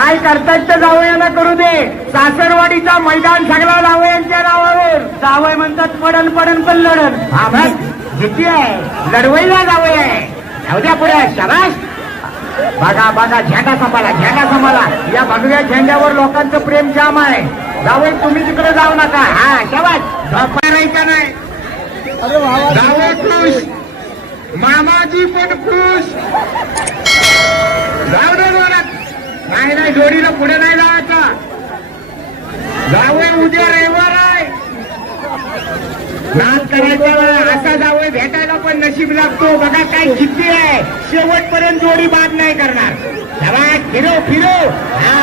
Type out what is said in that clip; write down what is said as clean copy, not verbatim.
काय करतात तर जावयांना करू दे. सासरवाडीचा मैदान सगळा जावयांच्या नावावर. जावय म्हणतात पडन पडन पण लढन. हा मग किती आहे लढवईला जावय आहे. जाऊ द्या पुढे शाबास. बघा बघा झेंडा सांभाळा झेंडा सांभाळा. या भगव्या झेंड्यावर लोकांचं प्रेम जाम आहे. जावई तुम्ही तिकडे जाऊ नका. हा शाबास झोपायचं नाही. जावई खुश मामाजी पण खुश. जाऊ दे जोरात. नाही नाही जोडीला पुढे नाही जायचा. जावई उद्या रविवार आहे. नाच करायचा असा जावई भेटायला पण नशीब लागतो. बघा काय किती आहे शेवटपर्यंत जोडी बाद नाही करणार. फिरो फिरो. हा